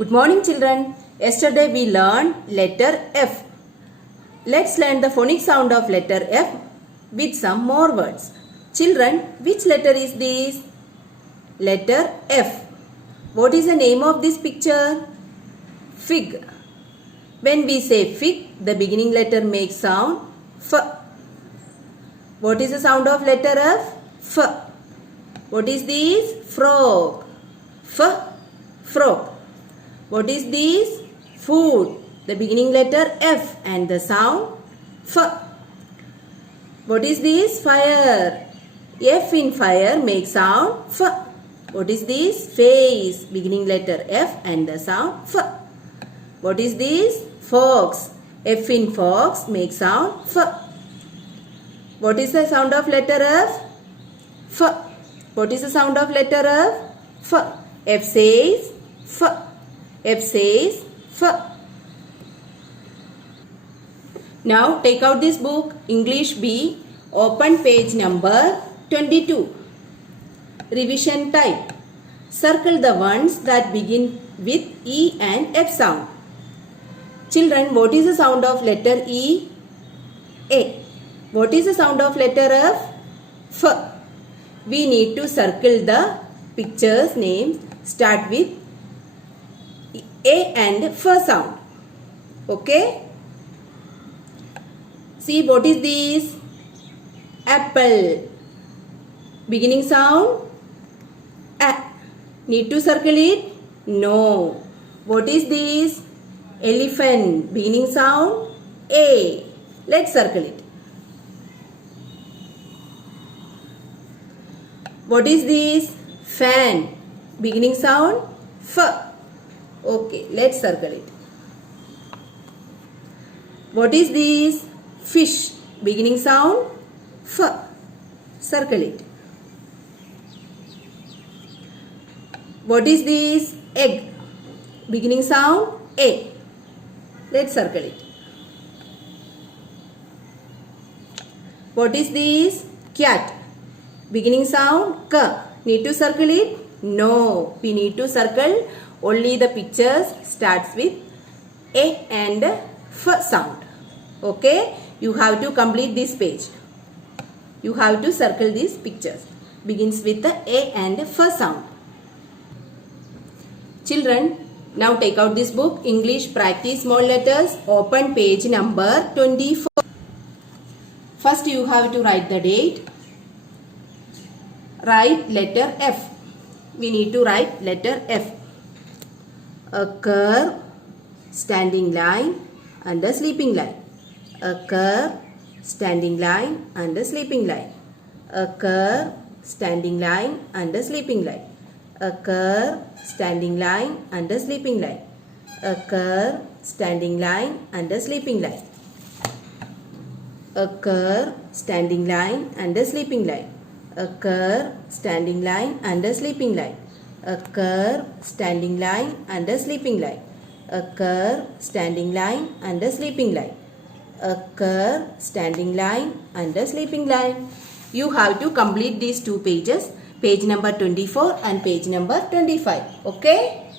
Good morning children. Yesterday we learned letter F. Let's learn the phonic sound of letter F with some more words. Children, which letter is this? Letter F. What is the name of this picture? Fig. When we say fig, the beginning letter makes sound F. What is the sound of letter F? F. What is this? Frog. F. Frog. What is this? Food. The beginning letter F and the sound F. What is this? Fire. F in fire makes sound F. What is this? Face. Beginning letter F and the sound F. What is this? Fox. F in fox makes sound F. What is the sound of letter F? F. What is the sound of letter F? F. F says F. F says F. Now take out this book, English B, open page number 22. Revision type. Circle the ones that begin with E and F sound. Children, what is the sound of letter E? A. What is the sound of letter F? F. We need to circle the pictures names start with A and F sound. Okay? See, what is this? Apple. Beginning sound A. Need to circle it? No. What is this? Elephant. Beginning sound A. Let's circle it. What is this? Fan. Beginning sound F. Okay, let's circle it. What is this? Fish. Beginning sound F. Circle it. What is this? Egg. Beginning sound A. Let's circle it. What is this? Cat. Beginning sound K. Need to circle it? No. We need to circle only the pictures starts with A and F sound. Okay? You have to complete this page. You have to circle these pictures. Begins with the A and F sound. Children, now take out this book, English Practice Small Letters, open page number 24. First you have to write the date. Write letter F. We need to write letter F. A curve, standing line and a sleeping line. A curve, standing line and a sleeping line. A curve, standing line and a sleeping line. A curve, standing line and a sleeping line. A curve, standing line and a sleeping line. A curve, standing line and a sleeping line. A curve, standing line and a sleeping line. A curve, standing line and a sleeping line. A curve, standing line and a sleeping line. A curve, standing line and a sleeping line. You have to complete these two pages, page number 24 and page number 25. Okay?